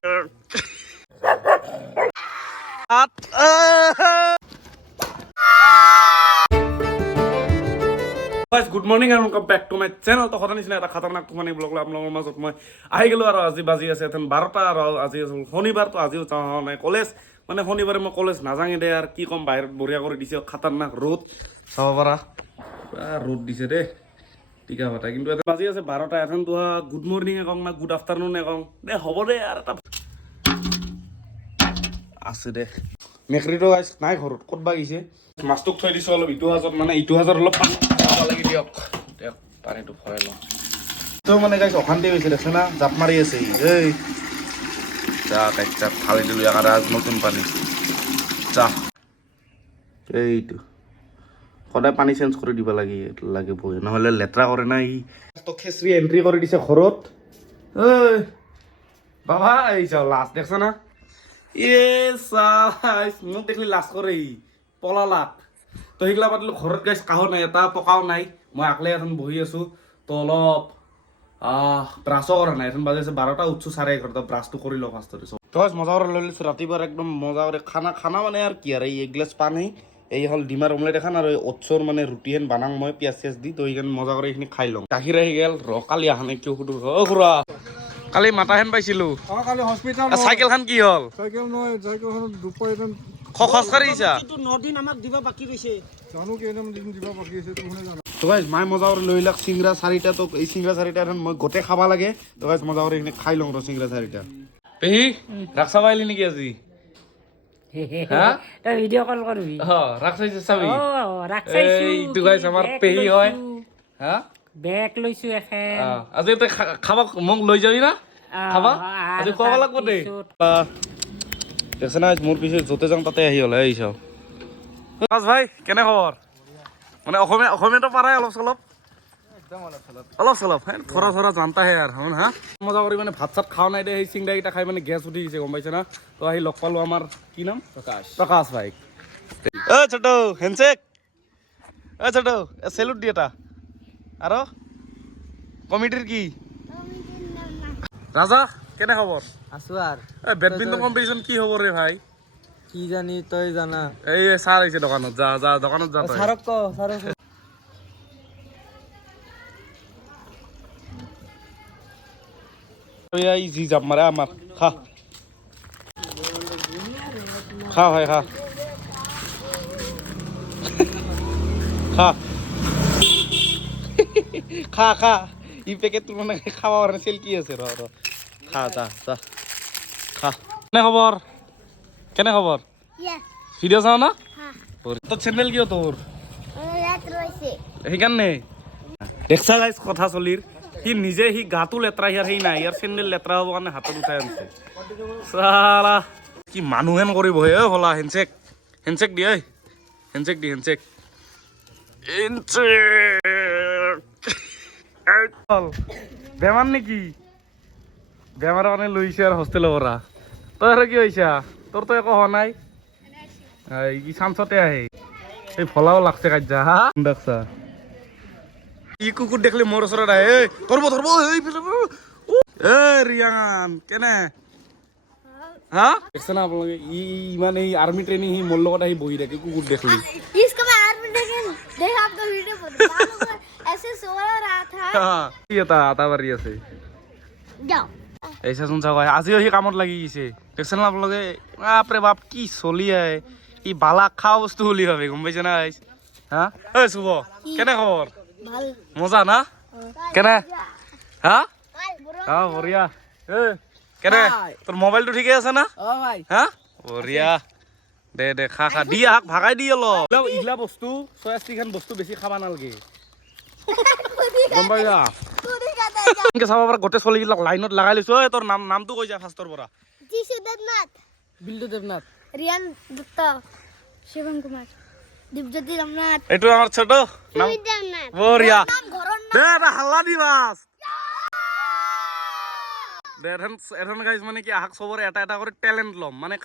Good morning and welcome back to my channel. তো সদায় নিচিনা এটা খাতাৰনাক টোপনি ব্লগ লৈ আপোনালোকৰ মাজত মই আহি গ'লোঁ আৰু আজি বাজি আছে এখন 12টা আৰু আজি আছিল শনিবাৰ। তো আজিও যোৱা নাই কলেজ, মানে শনিবাৰে মই কলেজ নাযাঙে দে আৰু কি ক'ম, বাহিৰত বঢ়িয়া কৰি দিছে খাতাৰনাক ৰ'দ, চাব পাৰা ৰ'দ দিছে দেই টিকা ফটা। কিন্তু এটা বাজি আছে 12টা, এখন তো গুড মৰ্ণিঙে কওঁ না গুড আফটাৰনুনে কওঁ দে, হ'ব দে আৰু এটা আছে দে। মেকুৰীটো নাই ঘৰত, ক'তবা গৈছে। মাছটোক থৈ দিছোঁ অলপ ইটো হাজত, মানে ইটো হাজত অলপ পানী খাব লাগি দিয়ক পানীটো ভৰাই লওঁ। তো মানে গাইছ অশান্তি হৈছে দেখছে না, জাপ মাৰি আছে এই চাহ চাপ ঢালি দিলোঁ একেবাৰে আজ নতুন পানী চাহ। এইটো সদায় পানী চেঞ্জ কৰি দিব লাগিব, নহ'লে লেতেৰা কৰে না ই। তো খেচৰি এণ্ট্ৰি কৰি দিছে ঘৰত। ঐ বাবা এই চাও লাষ্ট দেখছ না, মোক দেখলি লাজ কৰে ই পলালাক। তো সেইগিলা পাতিলোঁ ঘৰত গাইছ, কাহো নাই, এটা পকাও নাই, মই আকলে এখন বহি আছোঁ। তো অলপ ব্ৰাছো কৰা নাই, এখন বাজি আছে 12টা, উঠছোঁ 11:30, ব্ৰাছটো কৰি লওঁ ফাৰ্ষ্টতে। তো মজা কৰি লৈ লৈছোঁ ৰাতিপুৱা একদম মজা কৰি খানা মানে আৰু কি আৰু এই এগিলাছ পানী, এই হ'ল ডিমাৰ অমলেট এখন আৰু অটছৰ মানে ৰুটি হেন বানাং মই পিঁয়াজ চিয়াজ দি। তো সেইকাৰণে মজা কৰি এইখিনি খাই লওঁ। গাখীৰ আহি গ'ল, কালি অহা নাই কিয় সুধো। খুৰা কালি মাতাহেন পাইছিলোঁ, কালি হস্পিটাল চাইকেলখন কি হ'ল? চাইকেল নহয়, চাইকেলখনত দুপৰীয়া খোজকাঢ়ি আহিছা? 9 দিন আমাক দিবা বাকি ৰৈছে, জানো কেইদিন দিন দিবা বাকী আছে তুমি জানা। তো গাইজ মায়ে মজা কৰি লৈ লাক চিংৰা 4টা। তো এই চিংৰা 4টা মই গোটেই খাব লাগে। তো গাইজ মজা কৰি এইখিনি খাই লওঁ ৰ চিংৰা 4টা। পেহী ৰাস চাব আহিলি নেকি আজি? তই ভিডিঅ' কল কৰবি। ৰাস চাইছে চাবি? ৰাস চাইছো। এইটো গাইজ আমাৰ পেহী হয়। বেগ লৈছো এখন। আজি তই খাব মোক লৈ যাবি না খাবা? আজি খুৱাব লাগিব দেই। দেখছে না মোৰ পিছত য'তে যাওঁ তাতে আহি হ'ল। এই চাও ভাই কেনে খবৰ? মানে অসমীয়াটো পাৰাই অলপ চলপ থৰা জানতা হে আৰু হা মজা কৰি মানে ভাত চাত খাৱা নাই দে। সেই চিংৰাকেইটা খাই মানে গেছ উঠি গৈছে, গম পাইছে না। তো আহি লগ পালোঁ আমাৰ কি নাম, প্ৰকাশ ভাই। ছোট হেণ্ডশেক, ছোট চেলুট দি এটা। আৰু কমিটিৰ কি ৰাজা কেনে খবৰ? আছো আৰু বেডমিণ্টন কম্পিটিশ্যন কি খবৰ ৰে ভাই? কি জানি তই জানা। এই ছাৰ আহিছে দোকানত, যা দোকানত যা তই। ছাৰক ক ছাৰক এই যি জাপ মাৰে আমাৰ, খা ভাই খা খা ই পেকেটটো মানে খাব কাৰণে চেলকি আছে। ৰ খা যা খা। কেনে খবৰ? ভিডিঅ' চাও না? তোৰ চেনেল কিয় তোৰ? সেইকাৰণে দেখছা গাইছ কথা চলিৰ, সি নিজে সি গাটো লেতেৰা, ইয়াৰ সেই নাই, ইয়াৰ চেণ্ডেল লেতেৰা হ'ব কাৰণে হাতত উঠাই আনিছে। চালা কি মানুহেন কৰিব হে হলা। হেণ্ডশেক দি, হেণ্ডশেক দি বেমাৰ নেকি? বেমাৰৰ কাৰণে লৈছে আৰু হোষ্টেলৰ পৰা। তই আৰু কি হৈছা? তোৰ তো একো হোৱা নাই, কি চান্সতে আহে। এই ভলাও লাগছে কাজ্যা হা দেখছা। ই কুকুৰ দেখলি মোৰ ওচৰত আহে, ধৰব ৰিয়ান কেনে হা দেখছে না আপোনালোকে। ইমান এই আৰ্মি ট্ৰেইনিং সি মোৰ লগত আহি বহি থাকে কুকুৰ দেখলি। আটা বাঢ়ি আছে এইচাচোন চাওক, আজিও সি কামত লাগি গৈছে। দেখছে না আপোনালোকে, বাপৰে বাপ কি চলি আহে। ই বালা খোৱা বস্তু বুলি ভাবে, গম পাইছে না হা। ঐ শুভ কেনে খবৰ? মজা না? কেনে হা বঢ়িয়া। কেনে তোৰ মোবাইলটো ঠিকে আছে না? হা বঢ়িয়া দে খা দি আহাক, ভাগাই দি অলপ। এইগিলা বস্তু চয়াষ্টিখান বস্তু বেছি খাব নালাগে, গম পাইছা। চাব পৰা গোটেই চলিবিলাক লাইনত লগাই লৈছো। তোৰ নামটো কৈ যা ফাৰ্ষ্টৰ পৰা। বিল্টু দেৱনাথ, রিয়ান দত্ত, শিবম কুমার, দীপজ্যোতি রামনাথ। এইটো আমার ছোট নাম বঢ়িয়া দে হাল্লা দিবাস দে। এখন গাইজ মানে কি আহাক চবৰে এটা কৰি টেলেণ্ট ল'ম, মানে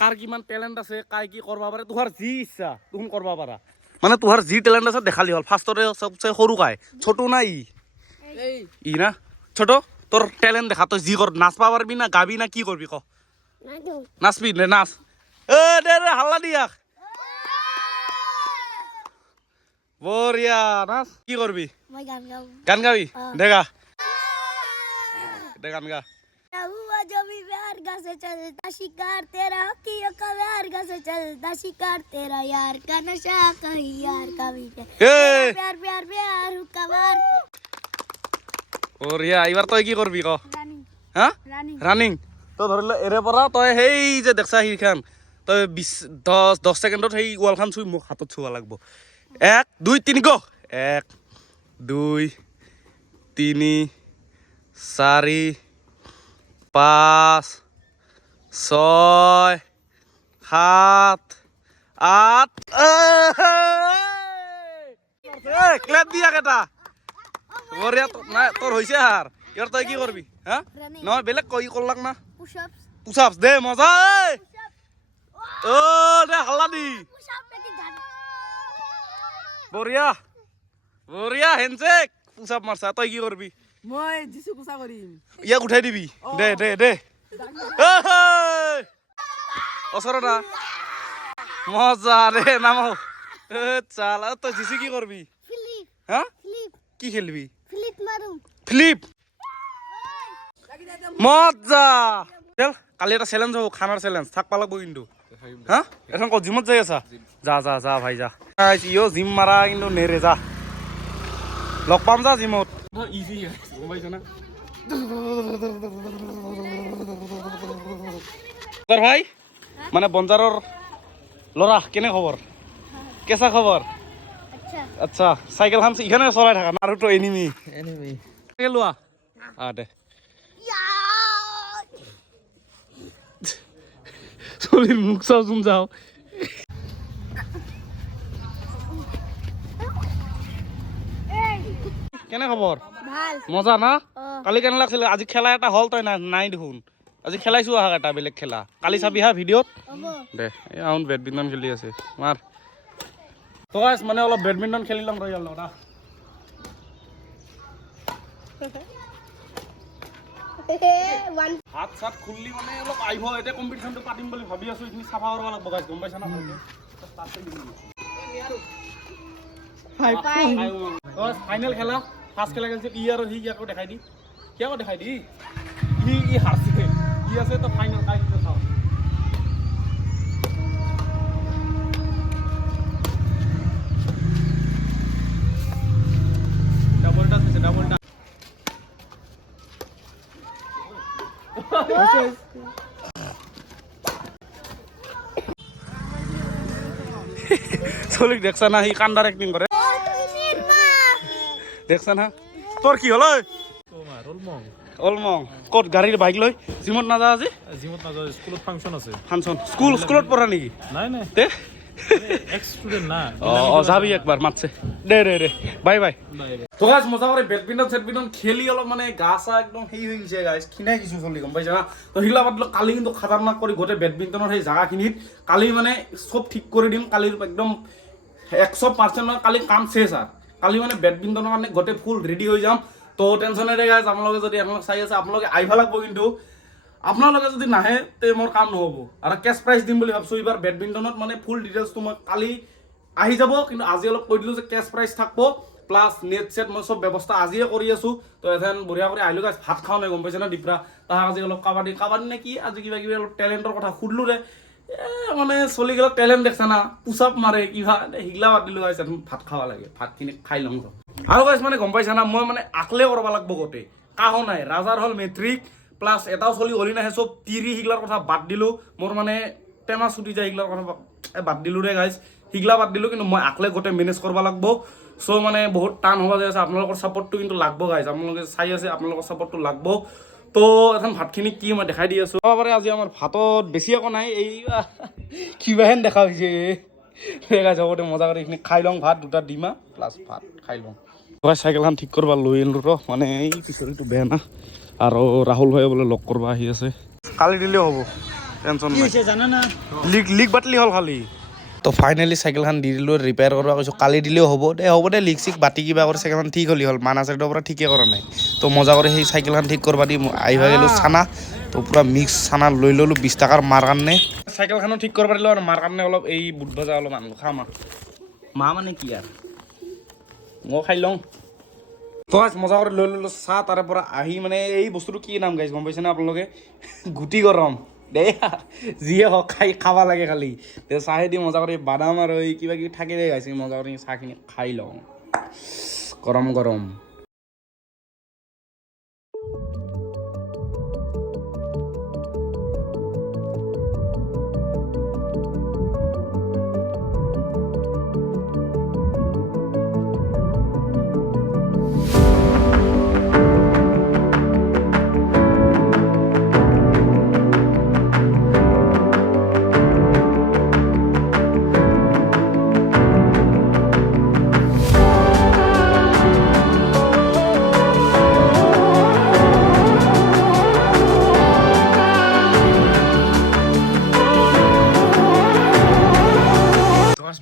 কাৰ কিমান টেলেণ্ট আছে, কাৰ কি কৰিব পাৰে। তোহাৰ যি ইচ্ছা তুমি কৰিব পাৰা, মানে তোহাৰ যি টেলেণ্ট আছে দেখালি হ'ল। ফাৰ্ষ্টতে চবচে সৰু কাই ছোট না ই না ছোট তোৰ টেলেণ্ট দেখা তই যি কৰ নাচবা পাৰবি না গাবি না কি কৰবি ক নাচো নাচবি নে নাচ দে হাল্লা দিয়াক বঢ়িয়া নাচ কি কৰবি মই গান গাও গান গাবি দে গা দে গান গা हुआ जो भी प्यार का से चलता शिकार तेरा अखियों का प्यार का से चलता शिकार तेरा यार का नशा कहीं यार का मीठे प्यार प्यार प्यार हुक्का मार বঢ়িয়া এইবাৰ তই কি কৰবি ক रानी হা रानी ৰানিং তই ধৰি ল এৰে পৰা তই সেই যে দেখছা সিখান তই 10 ছেকেণ্ডত সেই ৱালখান চুই মোক হাতত চুবা লাগব 1 2 3 গো 1 2 3 4 5 6 7 8 ক্লেপ দিয়া কেটা বঢ়িয়া নাই তোৰ হৈছে হাৰ ইয়াৰ তই কি কৰবি হা নহয় বেলেগ কই কৰলাক না पुशअप्स পুশআপস দে মজা ও দে হাল্লা দি पुशअप पे जान বঢ়িয়া বঢ়িয়া হেণ্ডশেক পুশআপ মাৰছা তই কি কৰবি মই যিছু কুচা কৰিম ইয়াক উঠাই দিবি দে দে দে ওচৰত আ মজা দে নামাও চাল তই জিচি কি কৰবি फ्लिप হা फ्लिप কি খেলবি फ्लिप मारू ফ্লিপ মজা চল কালি এটা চ্যালেঞ্জ হ'ব খানাৰ চ্যালেঞ্জ থাক পালাগব কিন্তু হা এখন ক জিমত যাই আছা যা যা যা ভাই যা ইও জিম মাৰা কিন্তু নেৰে যা লগ পাম যা জিমত ইজি গম পাইছ না তোৰ ভাই মানে বঞ্জাৰৰ ল'ৰা কেনে খবৰ কেঁচা খবৰ अच्छा আচ্ছা চাইকেলখন ইখানে চলাই থাকা নাৰুতো এনিমি এনিমি চাইকেল লোৱা দে यार চলিৰ মুখ চাওচোন যাও কেনে খবৰ ভাল মজা না অ কালি কেনে লাগছিল আজি খেলা এটা হল তই নাই দেখোন আজি খেলাইছো আহা এটা বেলেগ খেলা কালি চাবি হা ভিডিঅ'ত হ'ব দে এই আউন বেডমিণ্টন খেলি আছে মাৰ তো গাইছ মানে অলপ বেডমিণ্টন খেলি ল'ম ৰয়াল লগত वन হাত চাত খুললি মানে অলপ আহিব এতিয়া কম্পিটিশ্যনটো পাতিম বুলি ভাবি আছো এইখিনি চাফা কৰিব লাগিব গাইছ গম পাইছা না ফাইনেল খেলা ফাৰ্ষ্ট খেলা খেলিছে ই আৰু সি আকৌ দেখাই দি কি আকৌ দেখাই দি ই হাৰছে ই আছে তো ফাইনেল কাই চাওঁ ডাবল টাচ দিছে ডাবল টাচ চলিক দেখছা না সি কান্দাৰ এক্টিং কৰে দেখছা না তোৰ কি হ'ল অলমং ক'ত গাড়ীৰ বাইক লৈ জিমত নাযা আজি জিমত নাযাওঁ স্কুলত ফাংচন আছে ফাংচন স্কুলত পঢ়া নেকি নাই নাই দে এক্স ষ্টুডেণ্ট না যাবি একবাৰ মাতছে দে দে দে বাই বাই তো গাইছ মজা করে বেডমিণ্টন খেলি অলপ মানে গা চা একদম সেই হৈ গৈছে গাইছ খিনাই কিছু চলি গম পাইছা না তো সিগলা বাদলো কালি কিন্তু খাতাৰনাক কৰি গোটেই বেডমিণ্টনৰ সেই জাগাখিনিত কালি মানে চব ঠিক কৰি দিম কালিৰ একদম 100% কালি কাম শেষ আৰ কালি মানে বেডমিণ্টনৰ কাৰণে গোটেই ফুল ৰেডি হৈ যাম তো টেনশন নাই গাইছ আপোনালোকে যদি আপোনালোক চাই আছে আপোনালোকে আহিব লাগব কিন্তু আপোনালোকে যদি নাহে তে মোৰ কাম নহ'ব আৰু কেছ প্ৰাইজ দিম বুলি ভাবছো এইবাৰ বেডমিণ্টনত মানে ফুল ডিটেইলছটো মই কালি আহি যাব কিন্তু আজি অলপ কৈ দিলোঁ যে কেছ প্ৰাইজ থাকিব প্লাছ নেট সেট মই সব ব্যৱস্থা আজিয়ে কৰি আছো তো এথেন বঢ়িয়া কৰি আহিলোঁ গাইছ ভাত খাওঁ নাই গম পাইছে না দীপৰা তাহাক আজি অলপ কাবাডী নে কি আজি কিবা কিবি অলপ টেলেণ্টৰ কথা সুধিলোঁ ৰে মানে চলি গেল টেলেণ্ট দেখছা না পুচাপ মাৰে কিবা সিগলা বাদ দিলোঁ গাইছ ভাত খাব লাগে ভাতখিনি খাই ল'ম আৰু গাইছ মানে গম পাইছা না মই মানে আকলে কৰিব লাগব গোটেই কাহো নাই ৰাজাৰ হল মেট্ৰিক প্লাছ এটাও চলি হলি নাহে চব তিৰি সিগলাৰ কথা বাদ দিলোঁ মোৰ মানে টেমা ছুটি যায় সিগলাৰ কথা বাদ দিলোঁ ৰে গাইছ সিগলা বাদ দিলোঁ কিন্তু মই আকলে গোটেই মেনেজ কৰিব লাগব সো মানে বহুত টান হ'ব যাই আছে আপোনালোকৰ ছাপোৰ্টটো কিন্তু লাগব গাইছ আপোনালোকে চাই আছে আপোনালোকৰ ছাপোৰ্টটো লাগব তো এখন ভাতখিনি কি মই দেখাই দি আছোঁ পাৰে আজি আমাৰ ভাতত বেছি একো নাই এই কিবাহেন দেখা হৈছে গাইছ গোটেই মজা কৰি এইখিনি খাই লওঁ ভাত দুটা ডিমা প্লাছ ভাত খাই লওঁ চাইকেলখন ঠিক কৰিব লৈ আহিলোঁ ৰ মানে এই পিছৰিটো বেয়া না আৰু ৰাহুল ভাই বোলে লগ কৰিব আহি আছে কালি দিলেও হ'ব টেনশ্যন নাই জানা না লিগ বাটলি হ'ল খালি তো ফাইনেলি চাইকেলখন দি দিলোঁ ৰিপেয়াৰ কৰিব কৈছোঁ কালি দিলেও হ'ব দে লিক চিক বাতি কিবা কৰি চাইকেলখন ঠিক হ'লি হ'ল মানা চাইডৰ পৰা ঠিকে কৰা নাই তো মজা কৰি সেই চাইকেলখন ঠিক কৰিব দি আহিব গ'লোঁ চানা তো পূৰা মিক্স চানা লৈ ল'লোঁ 20 টকাৰ মাৰ কাৰণে চাইকেলখনো ঠিক কৰিব দিলোঁ আৰু মাৰ কাৰণে অলপ এই বুট ভাজা অলপ আনিলোঁ খাম আৰু মা মানে কি আৰু মই খাই লওঁ তো মজা কৰি লৈ ল'লোঁ চাহ তাৰে পৰা আহি মানে এই বস্তুটো কি নাম গাইছ গম পাইছেনে আপোনালোকে গুটি গৰম দেই যিয়ে হওক খাব লাগে খালি তে চাহেদি মজা কৰি বাদাম আৰু এই কিবা কিবি থাকিলে গাইছে মজা কৰি চাহখিনি খাই লওঁ গৰম গৰম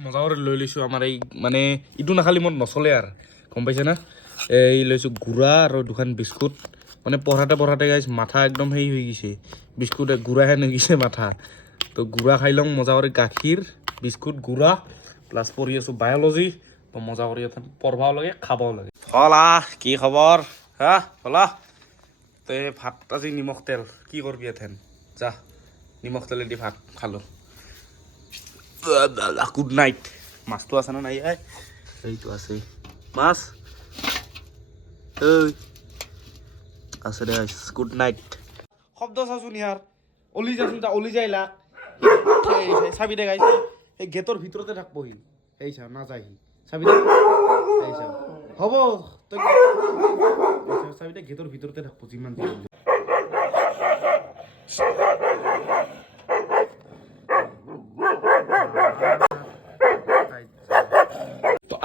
মজা কৰি লৈ লৈছোঁ আমাৰ এই মানে ইটো নাখালি মোৰ নচলে আৰু গম পাইছে না এই লৈছোঁ গুড়া আৰু দুখন বিস্কুট মানে পঢ়াতে গাইছ মাথা একদম হেৰি হৈ গৈছে বিস্কুট গুড়াহে হৈ গৈছে মাথা তো গুড়া খাই লওঁ মজা কৰি গাখীৰ বিস্কুট গুড়া প্লাছ পঢ়ি আছোঁ বায়'লজি তো মজা কৰি পঢ়বাও লাগে খাবও লাগে হলা কি খবৰ হা হলা তে ভাত আজি নিমখ তেল কি কৰবি এথেন যা নিমখ তেলেদি ভাত খালোঁ গুড নাইট মাছটো আছে না নাই এইটো আছে মাছ ঐ আছে দে গুড নাইট শব্দ চাচোন ইয়াৰ অলি যাচোন অলি যাই লাগ চাবি দে গাইছে এই গেটৰ ভিতৰতে থাকবহি এই চা নাযায় সি চাবি দে এই চা হ'ব তই চাবি দে গেটৰ ভিতৰতে থাকব যিমান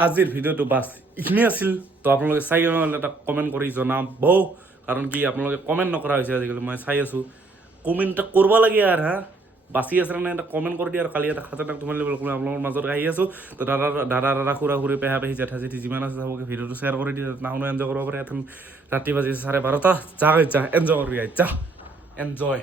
আজিৰ ভিডিঅ'টো বাছ এইখিনি আছিল তো আপোনালোকে চাই এটা কমেণ্ট কৰি জনাব কাৰণ কি আপোনালোকে কমেণ্ট নকৰা হৈছে আজিকালি মই চাই আছোঁ কমেণ্ট এটা কৰিব লাগে আৰু হা বাচি আছে নে এটা কমেণ্ট কৰি দিয়ে আৰু কালি এটা খাতাৰনাক তোমাৰ লেভেল আপোনালোকৰ মাজত আহি আছোঁ তো দাদা খুৰা খুৰী পেহা পেহী জেঠা জেঠি যিমান আছে চবকে ভিডিঅ'টো শ্বেয়াৰ কৰি দিয়ে নাহুনো এনজয় কৰিব পাৰে এখন ৰাতি বাজি 12:30 যা এনজয় কৰি যা এনজয়